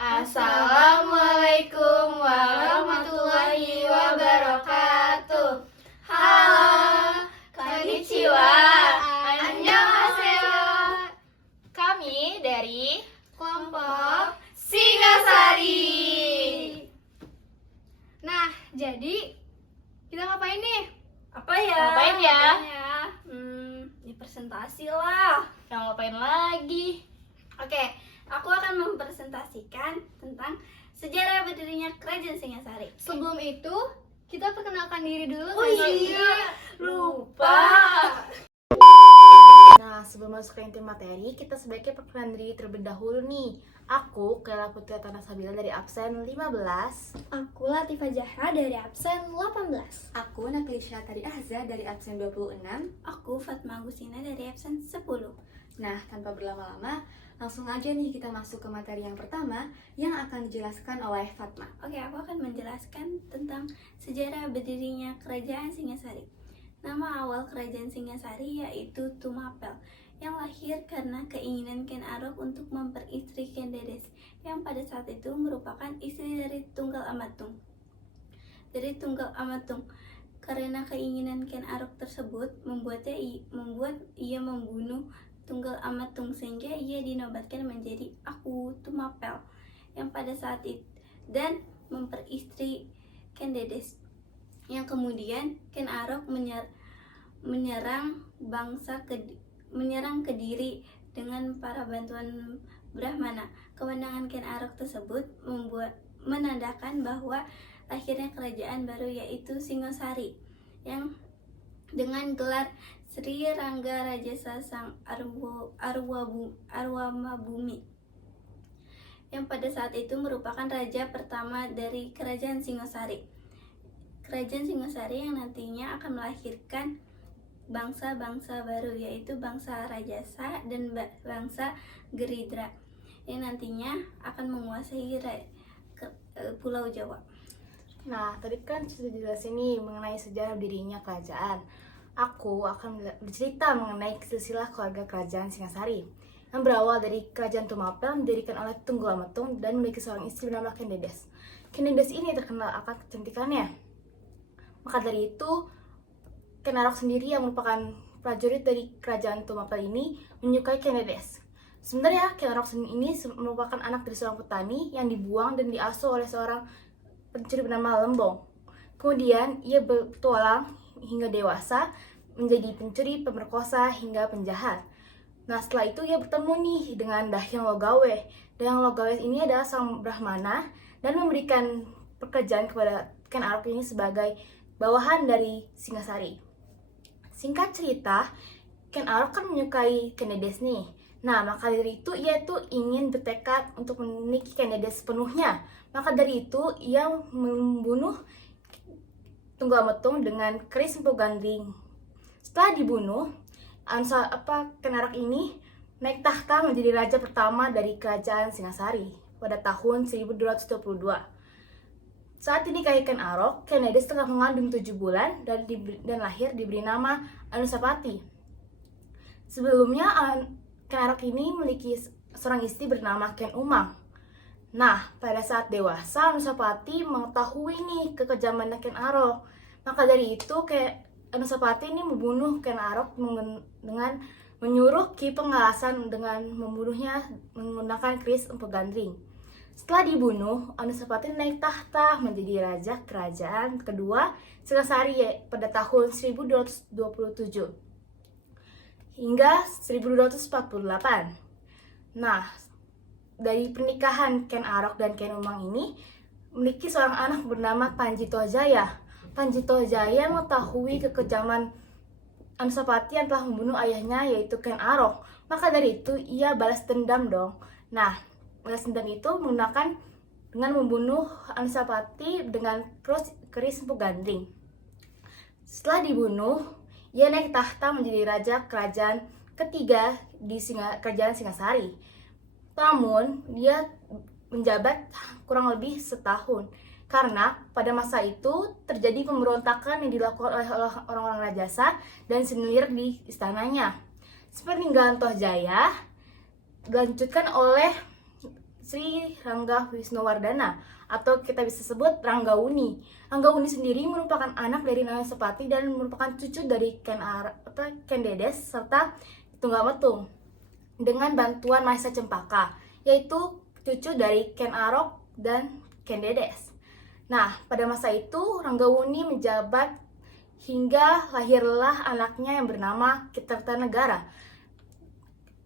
Assalamualaikum warahmatullahi wabarakatuh. Halo, konnichiwa, annyeonghaseyo. Kami dari kelompok Singasari. Nah, jadi kita ngapain nih? Ngapain ya? Di presentasi lah. Yang ngapain lagi? Oke, aku akan mempresentasikan tentang sejarah berdirinya Kerajaan Singasari. Sebelum itu, kita perkenalkan diri dulu. Lupa. Nah, sebelum masuk ke inti materi, kita sebaiknya perkenalan diri terlebih dahulu nih. Aku, Kela Putri Tanasabila dari absen 15. Aku Latifah Zahra dari absen 18. Aku Naklisha Tari Ahza dari absen 26. Aku Fatma Agustina dari absen 10. Nah, tanpa berlama-lama, langsung aja nih kita masuk ke materi yang pertama yang akan dijelaskan oleh Fatma. Oke, aku akan menjelaskan tentang sejarah berdirinya Kerajaan Singasari. Nama awal Kerajaan Singasari yaitu Tumapel, yang lahir karena keinginan Ken Arok untuk memperistri Ken Dedes, yang pada saat itu merupakan istri dari Tunggal Amatung. Karena keinginan Ken Arok tersebut membuat ia membunuh Tunggal Amatung, sehingga ia dinobatkan menjadi Aku Tumapel yang pada saat itu dan memperistri Ken Dedes, yang kemudian Ken Arok menyerang Kediri dengan para bantuan Brahmana. Kemenangan Ken Arok tersebut menandakan bahwa lahirnya kerajaan baru yaitu Singasari, yang dengan gelar Sri Rangga Rajasa Sang Arwama Bumi, yang pada saat itu merupakan raja pertama dari Kerajaan Singasari. Kerajaan Singasari yang nantinya akan melahirkan bangsa-bangsa baru, yaitu bangsa Rajasa dan bangsa Geridra, yang nantinya akan menguasai Pulau Jawa. Nah, tadi kan sudah dijelasin nih mengenai sejarah dirinya kerajaan. Aku akan bercerita mengenai silsilah keluarga kerajaan Singasari yang berawal dari Kerajaan Tumapel didirikan oleh Tunggul Amatung dan memiliki seorang istri bernama Ken Dedes. Ken Dedes ini terkenal akan kecantikannya. Maka dari itu, Ken Arok sendiri yang merupakan prajurit dari Kerajaan Tumapel ini menyukai Ken Dedes. Sebenarnya Ken Arok ini merupakan anak dari seorang petani yang dibuang dan diasuh oleh seorang pencuri bernama Lembong. Kemudian ia bertualang hingga dewasa menjadi pencuri, pemerkosa, hingga penjahat. Nah, setelah itu ia bertemu nih dengan Dahyang Logawe. Dahyang Logawe ini adalah sang Brahmana dan memberikan pekerjaan kepada Ken Arok ini sebagai bawahan dari Singasari. Singkat cerita, Ken Arok kan menyukai Ken Dedes nih. Nah, maka dari itu ia tuh ingin bertekad untuk memiliki Ken Dedes sepenuhnya. Maka dari itu ia membunuh Tunggal Amatung dengan keris Empu Gandring. Setelah dibunuh, Ken Arok ini naik tahta menjadi raja pertama dari Kerajaan Singasari pada tahun 1222. Saat ini Ken Arok, Ken Dedes tengah mengandung 7 bulan dan lahir diberi nama Anusapati. Sebelumnya, Ken Arok ini memiliki seorang istri bernama Ken Umang. Nah, pada saat dewasa, Anusapati mengetahui nih kekejaman Ken Arok. Maka dari itu, Anusapati ini membunuh Ken Arok dengan menyuruh Ki Pengalasan dengan membunuhnya menggunakan keris Empu Gandring. Setelah dibunuh, Anusapati naik tahta menjadi raja kerajaan kedua Singasari pada tahun 1227 hingga 1248. Nah, dari pernikahan Ken Arok dan Ken Umang ini memiliki seorang anak bernama Panjito Jaya. Panjito Jaya mengetahui kekejaman Anusapati yang telah membunuh ayahnya yaitu Ken Arok. Maka dari itu ia balas dendam dong. Nah, balas dendam itu menggunakan dengan membunuh Anusapati dengan keris Empu Gandring. Setelah dibunuh, ia naik tahta menjadi raja kerajaan ketiga di Kerajaan Singasari. Namun, dia menjabat kurang lebih setahun karena pada masa itu terjadi pemberontakan yang dilakukan oleh orang-orang Rajasa dan senior di istananya. Sepeninggalan Toh Jaya dilanjutkan oleh Sri Rangga Wisnuwardana atau kita bisa sebut Ranggauni. Ranggauni sendiri merupakan anak dari Nayasepati dan merupakan cucu dari Ken Dedes serta Tunggametung dengan bantuan Mahesa Cempaka, yaitu cucu dari Ken Arok dan Ken Dedes. Nah, pada masa itu Ranggauni menjabat hingga lahirlah anaknya yang bernama Kertanegara.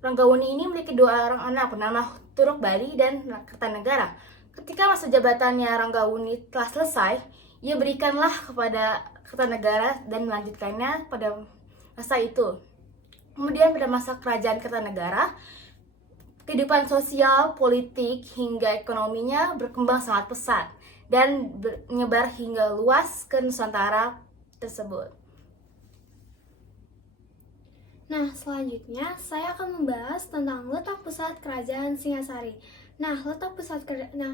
Ranggauni ini memiliki 2 orang anak bernama Turuk Bali dan Kertanegara. Ketika masa jabatannya Ranggauni telah selesai, ia berikanlah kepada Kertanegara dan melanjutkannya pada masa itu. Kemudian pada masa kerajaan Kertanegara, kehidupan sosial, politik, hingga ekonominya berkembang sangat pesat dan menyebar hingga luas ke Nusantara tersebut. Nah, selanjutnya saya akan membahas tentang letak pusat kerajaan Singasari. Nah,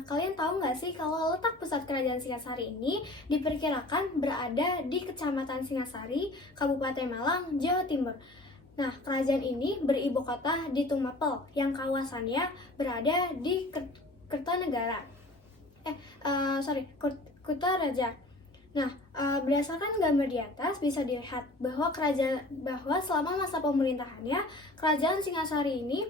kalian tahu nggak sih kalau letak pusat kerajaan Singasari ini diperkirakan berada di Kecamatan Singasari, Kabupaten Malang, Jawa Timur. Nah, kerajaan ini beribu kota di Tumapel yang kawasannya berada di Kertanegara. Kutaraja. Nah, berdasarkan gambar di atas bisa dilihat bahwa selama masa pemerintahannya kerajaan Singasari ini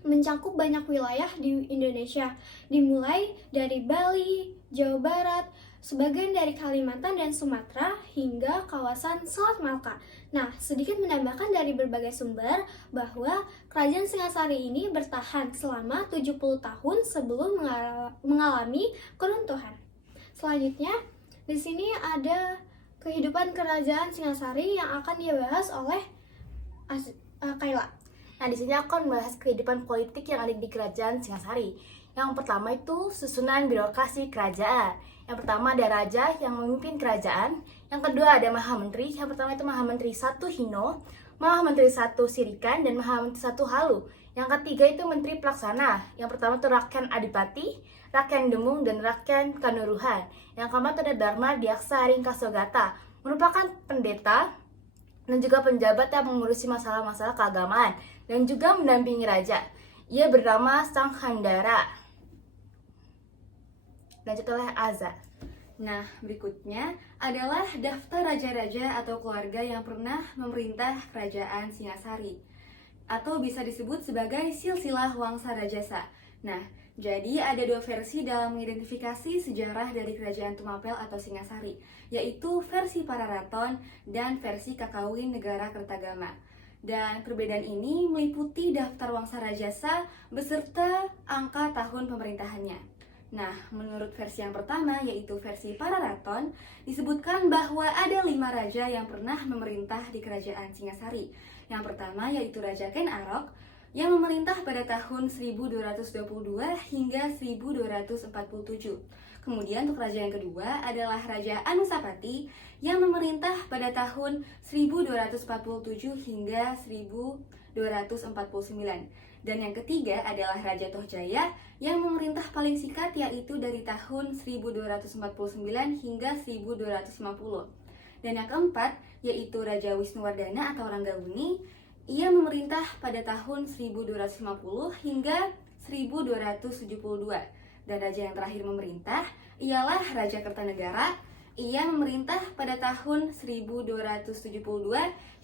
mencakup banyak wilayah di Indonesia, dimulai dari Bali, Jawa Barat, sebagian dari Kalimantan dan Sumatera hingga kawasan Selat Malaka. Nah, sedikit menambahkan dari berbagai sumber bahwa kerajaan Singasari ini bertahan selama 70 tahun sebelum mengalami keruntuhan. Selanjutnya, di sini ada kehidupan kerajaan Singasari yang akan dibahas oleh Kayla. Nah, di sini aku akan membahas kehidupan politik yang ada di kerajaan Singasari. Yang pertama itu susunan birokrasi kerajaan. Yang pertama ada raja yang memimpin kerajaan. Yang kedua ada Mahamenteri. Yang pertama itu Mahamenteri 1 Hino, Mahamenteri 1 Sirikan, dan Mahamenteri 1 Halu. Yang ketiga itu Menteri Pelaksana. Yang pertama itu Raken Adipati, Raken Demung, dan Raken Kanuruhan. Yang keempat ada Dharma Diaksa Ringkasogata, merupakan pendeta dan juga penjabat yang mengurusi masalah-masalah keagamaan dan juga mendampingi raja. Ia bernama Sang Handara. Lanjut oleh Aza. Nah, berikutnya adalah daftar raja-raja atau keluarga yang pernah memerintah kerajaan Singasari, atau bisa disebut sebagai silsilah Wangsa Rajasa. Nah, jadi ada 2 versi dalam mengidentifikasi sejarah dari kerajaan Tumapel atau Singasari, yaitu versi Pararaton dan versi Kakawin Negara Kertagama. Dan perbedaan ini meliputi daftar Wangsa Rajasa beserta angka tahun pemerintahannya. Nah, menurut versi yang pertama, yaitu versi Pararaton, disebutkan bahwa ada 5 raja yang pernah memerintah di kerajaan Singasari. Yang pertama yaitu Raja Ken Arok, yang memerintah pada tahun 1222 hingga 1247. Kemudian untuk raja yang kedua adalah Raja Anusapati yang memerintah pada tahun 1247 hingga 1249. Dan yang ketiga adalah Raja Tohjaya yang memerintah paling singkat yaitu dari tahun 1249 hingga 1250. Dan yang keempat yaitu Raja Wisnuwardana atau Ranggauni. Ia memerintah pada tahun 1250 hingga 1272. Dan raja yang terakhir memerintah ialah Raja Kertanegara. Ia memerintah pada tahun 1272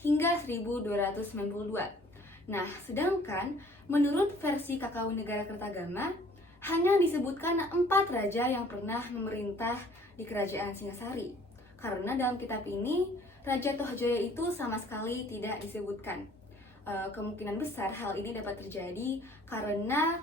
hingga 1292. Nah, sedangkan menurut versi Kakawin Negara Kertagama, hanya disebutkan 4 raja yang pernah memerintah di kerajaan Singasari. Karena dalam kitab ini, Raja Tohjaya itu sama sekali tidak disebutkan. Kemungkinan besar hal ini dapat terjadi karena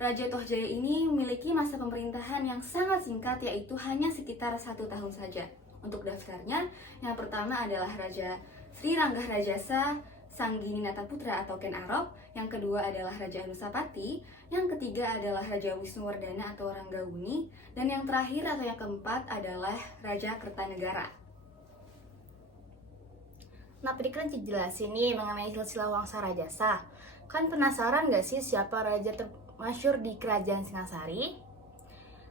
Raja Tohjaya ini memiliki masa pemerintahan yang sangat singkat, yaitu hanya sekitar 1 tahun saja. Untuk daftarnya, yang pertama adalah Raja Sri Rangga Rajasa Sanggininata Putra atau Ken Arok, yang kedua adalah Raja Anusapati, yang ketiga adalah Raja Wisnuwardana atau Ranggauni, dan yang terakhir atau yang keempat adalah Raja Kertanegara. Nah, tadi kan dijelasin nih mengenai silsilah Wangsa Rajasa. Kan penasaran gak sih siapa raja termasyhur di kerajaan Singasari?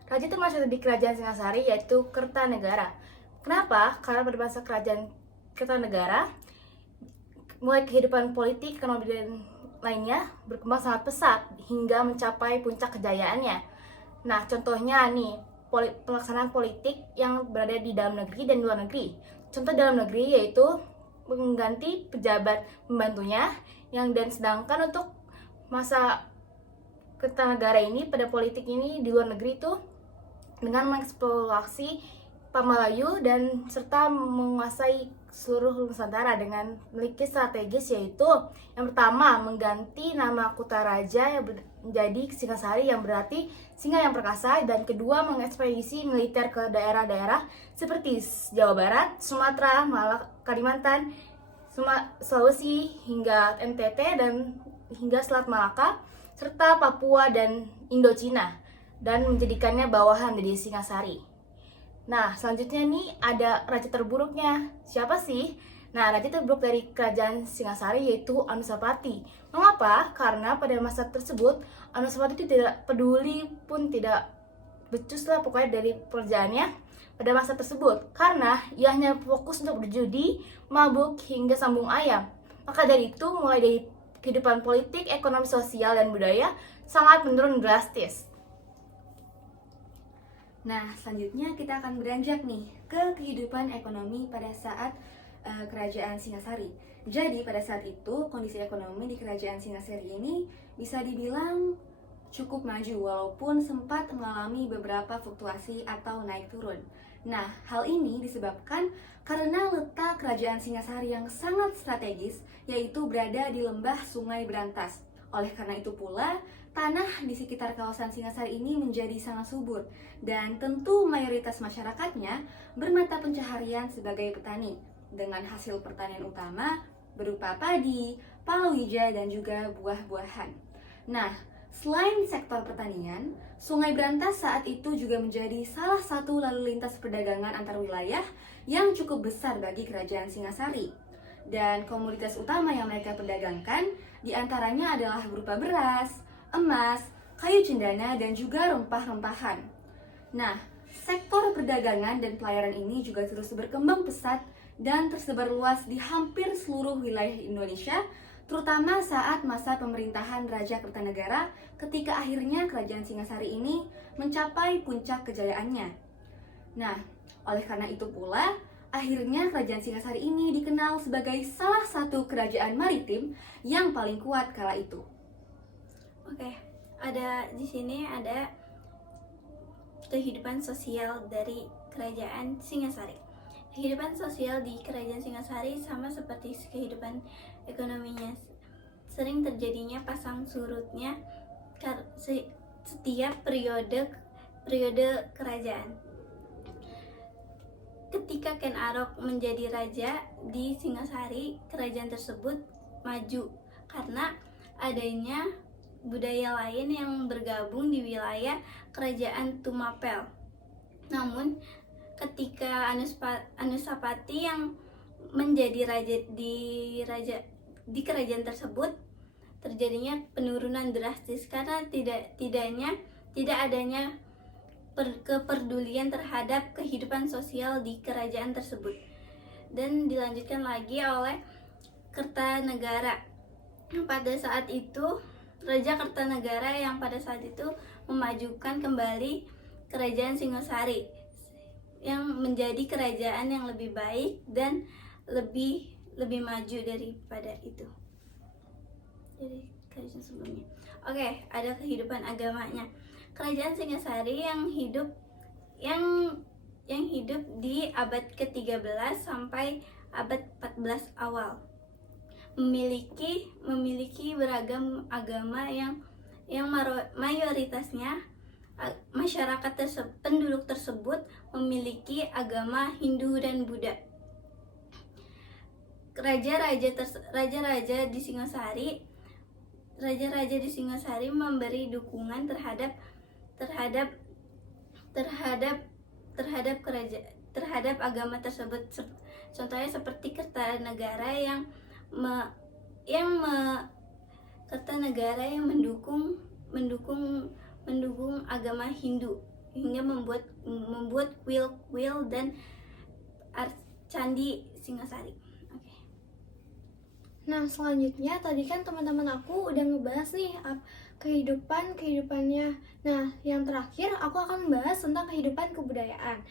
Raja termasyhur di kerajaan Singasari yaitu Kertanegara. Kenapa? Karena pada masa kerajaan Kertanegara, mulai kehidupan politik, ekonomi, dan lainnya berkembang sangat pesat hingga mencapai puncak kejayaannya. Nah, contohnya nih, pelaksanaan politik yang berada di dalam negeri dan luar negeri. Contoh dalam negeri yaitu mengganti pejabat pembantunya, sedangkan untuk masa Kertanegara ini pada politik ini di luar negeri itu dengan mengeksplorasi Pamalayu dan serta menguasai seluruh Nusantara dengan memiliki strategis, yaitu yang pertama mengganti nama Kutaraja yang menjadi Singasari yang berarti singa yang perkasa, dan kedua mengekspedisi militer ke daerah-daerah seperti Jawa Barat, Sumatera, Kalimantan, Sulawesi hingga NTT dan hingga Selat Malaka serta Papua dan Indochina, dan menjadikannya bawahan dari Singasari. Nah, selanjutnya nih ada raja terburuknya. Siapa sih? Nah, raja terburuk dari kerajaan Singasari yaitu Anusapati. Mengapa? Karena pada masa tersebut Anusapati itu tidak peduli pun tidak becus lah pokoknya dari pekerjaannya pada masa tersebut, karena ia hanya fokus untuk berjudi, mabuk, hingga sambung ayam. Maka dari itu, mulai dari kehidupan politik, ekonomi, sosial, dan budaya sangat menurun drastis. Nah, selanjutnya kita akan beranjak nih ke kehidupan ekonomi pada saat kerajaan Singasari. Jadi pada saat itu kondisi ekonomi di kerajaan Singasari ini bisa dibilang cukup maju walaupun sempat mengalami beberapa fluktuasi atau naik turun. Nah, hal ini disebabkan karena letak kerajaan Singasari yang sangat strategis, yaitu berada di lembah Sungai Berantas. Oleh karena itu pula, tanah di sekitar kawasan Singasari ini menjadi sangat subur, dan tentu mayoritas masyarakatnya bermata pencaharian sebagai petani, dengan hasil pertanian utama berupa padi, palawija, dan juga buah-buahan. Nah, selain sektor pertanian, Sungai Berantas saat itu juga menjadi salah satu lalu lintas perdagangan antar wilayah yang cukup besar bagi kerajaan Singasari. Dan komoditas utama yang mereka perdagangkan diantaranya adalah berupa beras, emas, kayu cendana, dan juga rempah-rempahan. Nah, sektor perdagangan dan pelayaran ini juga terus berkembang pesat dan tersebar luas di hampir seluruh wilayah Indonesia, terutama saat masa pemerintahan Raja Kertanegara ketika akhirnya kerajaan Singasari ini mencapai puncak kejayaannya. Nah, oleh karena itu pula, akhirnya kerajaan Singasari ini dikenal sebagai salah satu kerajaan maritim yang paling kuat kala itu. Oke, ada di sini ada kehidupan sosial dari kerajaan Singasari. Kehidupan sosial di kerajaan Singasari sama seperti kehidupan ekonominya. Sering terjadinya pasang surutnya setiap periode kerajaan. Ketika Ken Arok menjadi raja di Singasari, kerajaan tersebut maju karena adanya budaya lain yang bergabung di wilayah kerajaan Tumapel. Namun, ketika Anusapati yang menjadi raja di kerajaan tersebut, terjadinya penurunan drastis karena tidak adanya kepedulian terhadap kehidupan sosial di kerajaan tersebut. Dan dilanjutkan lagi oleh Kertanegara. Pada saat itu, Raja Kertanegara yang pada saat itu memajukan kembali kerajaan Singasari yang menjadi kerajaan yang lebih baik dan lebih maju daripada itu dari kerajaan sebelumnya. Oke, ada kehidupan agamanya. Kerajaan Singasari yang hidup di abad ke-13 sampai abad 14 awal memiliki beragam agama yang mayoritasnya masyarakat penduduk tersebut memiliki agama Hindu dan Buddha. Raja-raja di Singasari memberi dukungan terhadap agama tersebut. Contohnya seperti Kertanegara yang mendukung agama Hindu hingga membuat kuil dan candi Singasari. Nah, selanjutnya tadi kan teman-teman aku udah ngebahas nih kehidupannya. Nah, yang terakhir aku akan membahas tentang kehidupan kebudayaan.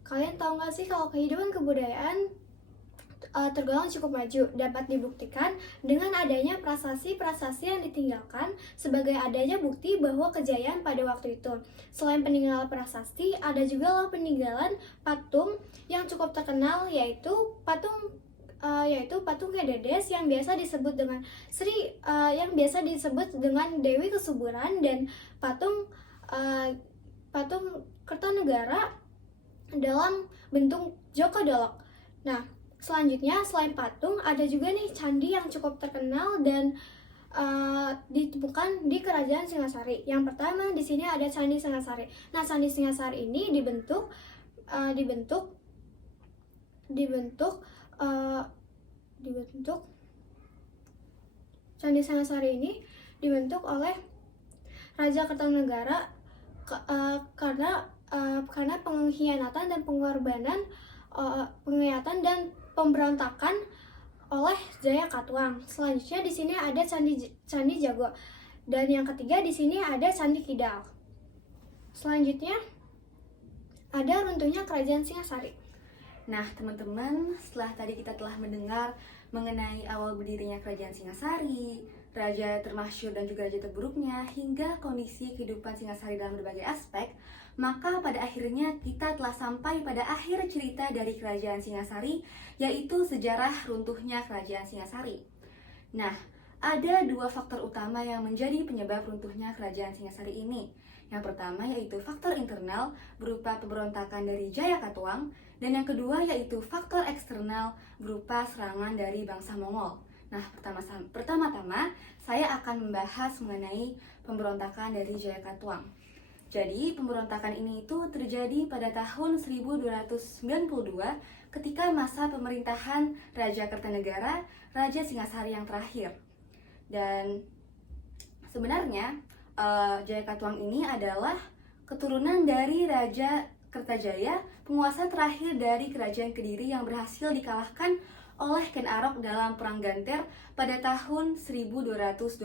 Kalian tahu nggak sih kalau kehidupan kebudayaan tergolong cukup maju, dapat dibuktikan dengan adanya prasasti-prasasti yang ditinggalkan sebagai adanya bukti bahwa kejayaan pada waktu itu. Selain peninggalan prasasti, ada juga loh peninggalan patung yang cukup terkenal, yaitu patung Kededes yang biasa disebut dengan Dewi Kesuburan, dan patung Kertanegara dalam bentuk Joko Dolok. Nah, selanjutnya selain patung ada juga nih candi yang cukup terkenal dan ditemukan di Kerajaan Singasari. Yang pertama di sini ada Candi Singasari. Nah, Candi Singasari ini dibentuk Candi Singasari ini dibentuk oleh Raja Kertanegara karena pengkhianatan dan pengorbanan dan pemberontakan oleh Jaya Katuang. Selanjutnya di sini ada Candi Jago, dan yang ketiga di sini ada Candi Kidal. Selanjutnya ada runtuhnya Kerajaan Singasari. Nah, teman-teman, setelah tadi kita telah mendengar mengenai awal berdirinya Kerajaan Singasari, raja termasyhur dan juga raja terburuknya, hingga kondisi kehidupan Singasari dalam berbagai aspek, maka pada akhirnya kita telah sampai pada akhir cerita dari Kerajaan Singasari, yaitu sejarah runtuhnya Kerajaan Singasari. Nah, ada dua faktor utama yang menjadi penyebab runtuhnya Kerajaan Singasari ini. Yang pertama yaitu faktor internal berupa pemberontakan dari Jaya Katuang, dan yang kedua yaitu faktor eksternal berupa serangan dari bangsa Mongol. Nah, pertama-tama saya akan membahas mengenai pemberontakan dari Jaya Katuang. Jadi, pemberontakan ini itu terjadi pada tahun 1292 ketika masa pemerintahan Raja Kertanegara, Raja Singasari yang terakhir. Dan sebenarnya Jaya Katuang ini adalah keturunan dari Raja Kertajaya, penguasa terakhir dari Kerajaan Kediri yang berhasil dikalahkan oleh Ken Arok dalam Perang Ganter pada tahun 1222.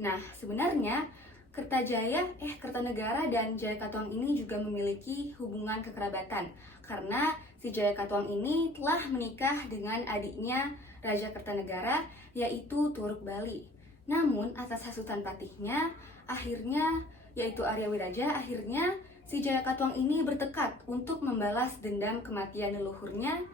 Nah, sebenarnya Kertanegara dan Jaya Katuang ini juga memiliki hubungan kekerabatan karena si Jaya Katuang ini telah menikah dengan adiknya Raja Kertanegara, yaitu Turuk Bali. Namun atas hasutan patihnya, yaitu Arya Wiraja, akhirnya si Jaya Katuang ini bertekad untuk membalas dendam kematian leluhurnya,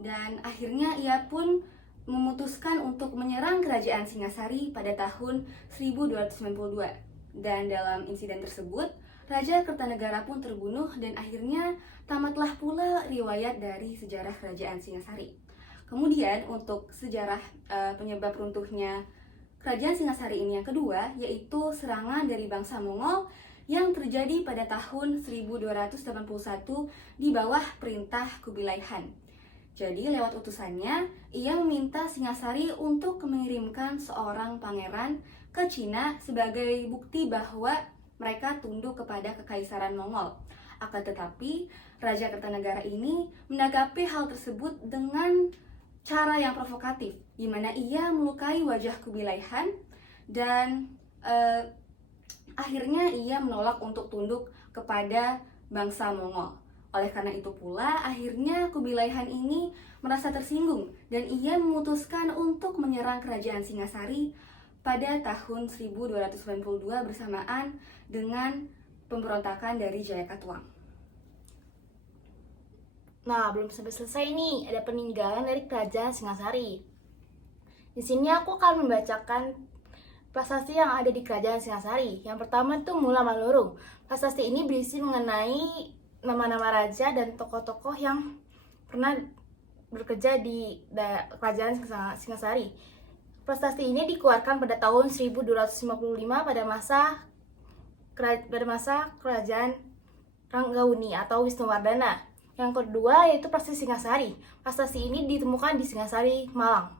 dan akhirnya ia pun memutuskan untuk menyerang Kerajaan Singasari pada tahun 1292. Dan dalam insiden tersebut, Raja Kertanegara pun terbunuh, dan akhirnya tamatlah pula riwayat dari sejarah Kerajaan Singasari. Kemudian untuk sejarah penyebab runtuhnya Kerajaan Singasari ini yang kedua, yaitu serangan dari bangsa Mongol yang terjadi pada tahun 1281 di bawah perintah Kubilai Khan. Jadi lewat utusannya, ia meminta Singasari untuk mengirimkan seorang pangeran ke Cina sebagai bukti bahwa mereka tunduk kepada kekaisaran Mongol. Akan tetapi, Raja Kertanegara ini menanggapi hal tersebut dengan cara yang provokatif, di mana ia melukai wajah Kubilai Khan dan akhirnya ia menolak untuk tunduk kepada bangsa Mongol. Oleh karena itu pula, akhirnya Kubilai Khan ini merasa tersinggung dan ia memutuskan untuk menyerang Kerajaan Singasari pada tahun 1292 bersamaan dengan pemberontakan dari Jaya Katuang. Nah, belum sampai selesai nih, ada peninggalan dari Kerajaan Singasari. Di sini aku akan membacakan prasasti yang ada di Kerajaan Singasari. Yang pertama itu Mula Manurung. Prasasti ini berisi mengenai nama-nama raja dan tokoh-tokoh yang pernah bekerja di Kerajaan Singasari. Prasasti ini dikeluarkan pada tahun 1255 pada masa Kerajaan Ranggawuni atau Wisnuwardana. Yang kedua yaitu Prasasti Singasari. Prasasti ini ditemukan di Singasari, Malang.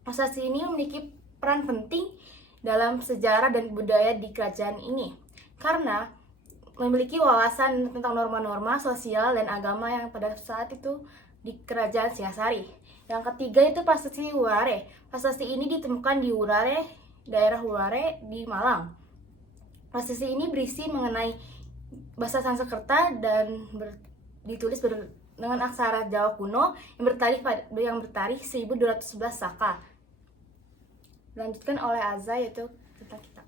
Prasasti ini memiliki peran penting dalam sejarah dan budaya di kerajaan ini karena memiliki wawasan tentang norma-norma sosial dan agama yang pada saat itu di Kerajaan Singasari. Yang ketiga itu prasasti Wurare. Prasasti ini ditemukan di Wurare, daerah Wurare di Malang. Prasasti ini berisi mengenai bahasa Sanskerta dan ditulis dengan aksara Jawa kuno yang bertarikh 1211 Saka. Dilanjutkan oleh Azza, yaitu tentang kitab.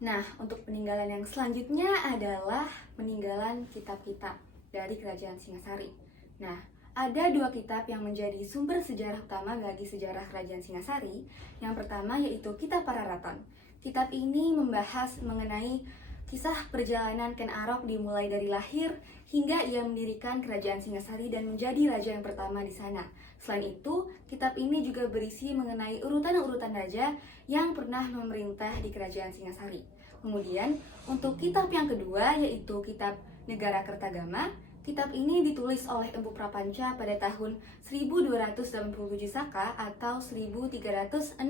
Nah, untuk peninggalan yang selanjutnya adalah peninggalan kitab-kitab dari Kerajaan Singasari. Nah, ada 2 kitab yang menjadi sumber sejarah utama bagi sejarah Kerajaan Singasari. Yang pertama yaitu Kitab Pararaton. Kitab ini membahas mengenai kisah perjalanan Ken Arok dimulai dari lahir hingga ia mendirikan Kerajaan Singasari dan menjadi raja yang pertama di sana. Selain itu, kitab ini juga berisi mengenai urutan-urutan raja yang pernah memerintah di Kerajaan Singasari. Kemudian, untuk kitab yang kedua yaitu Kitab Negara Kertagama. Kitab ini ditulis oleh Empu Prapanca pada tahun 1287 Saka atau 1365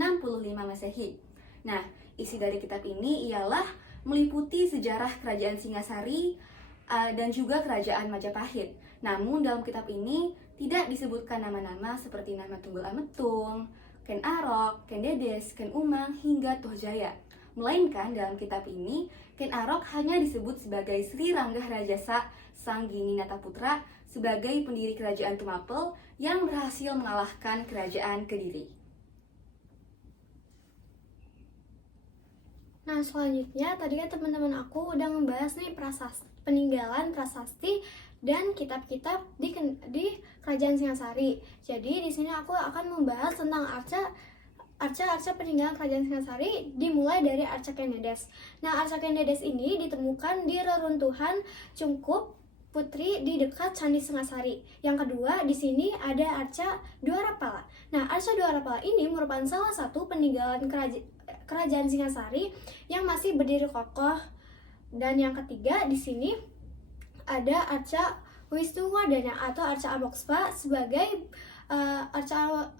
Masehi. Nah, isi dari kitab ini ialah meliputi sejarah Kerajaan Singasari dan juga Kerajaan Majapahit. Namun dalam kitab ini tidak disebutkan nama-nama seperti nama Tunggul Ametung, Ken Arok, Ken Dedes, Ken Umang, hingga Tohjaya. Melainkan dalam kitab ini, Ken Arok hanya disebut sebagai Sri Ranggah Rajasa Sang Gininata Putra sebagai pendiri Kerajaan Tumapel yang berhasil mengalahkan Kerajaan Kediri. Nah, selanjutnya tadi kan teman-teman aku udah ngebahas nih peninggalan prasasti dan kitab-kitab di Kerajaan Singasari. Jadi di sini aku akan membahas tentang arca peninggalan Kerajaan Singasari dimulai dari Arca Ken Dedes. Nah, Arca Ken Dedes ini ditemukan di reruntuhan Cungkup Putri di dekat Candi Singasari. Yang kedua, di sini ada Arca Dwarapala. Nah, Arca Dwarapala ini merupakan salah satu peninggalan Kerajaan Singasari yang masih berdiri kokoh. Dan yang ketiga, di sini ada Arca Wisnuwardana atau Arca Amokspa sebagai Arca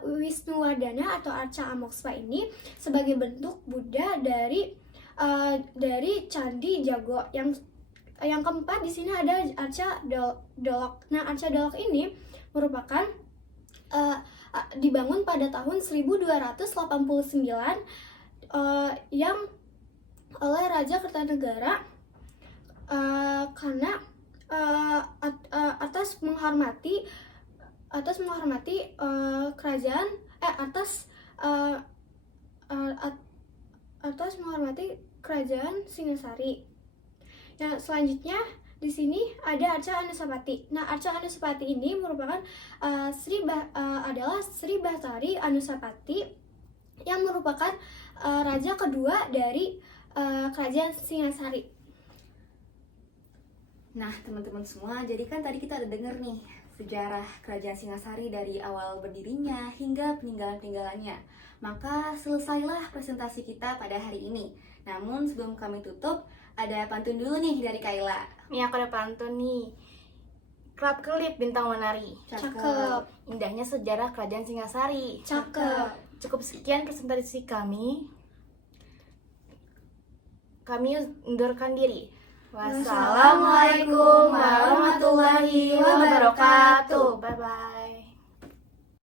Wisnuwardana atau Arca Amokspa ini sebagai bentuk Buddha dari Candi Jago. Yang keempat di sini ada Arca Dolok. Nah, Arca Dolok ini merupakan dibangun pada tahun 1289 yang oleh Raja Kertanegara karena atas menghormati kerajaan atas menghormati Kerajaan Singasari. Nah, selanjutnya di sini ada Arca Anusapati. Nah, Arca Anusapati ini merupakan adalah Sri Bahtari Anusapati yang merupakan raja kedua dari Kerajaan Singasari. Nah, teman-teman semua, jadi kan tadi kita udah denger nih sejarah Kerajaan Singasari dari awal berdirinya hingga peninggalan-peninggalannya. Maka selesailah presentasi kita pada hari ini. Namun sebelum kami tutup, ada pantun dulu nih dari Kaila. Nih aku ada pantun nih. Kerap kelip bintang menari. Cakep. Indahnya sejarah Kerajaan Singasari. Cakep. Cukup sekian presentasi kami. Kami undurkan diri. Wassalamualaikum warahmatullahi wabarakatuh. Bye bye.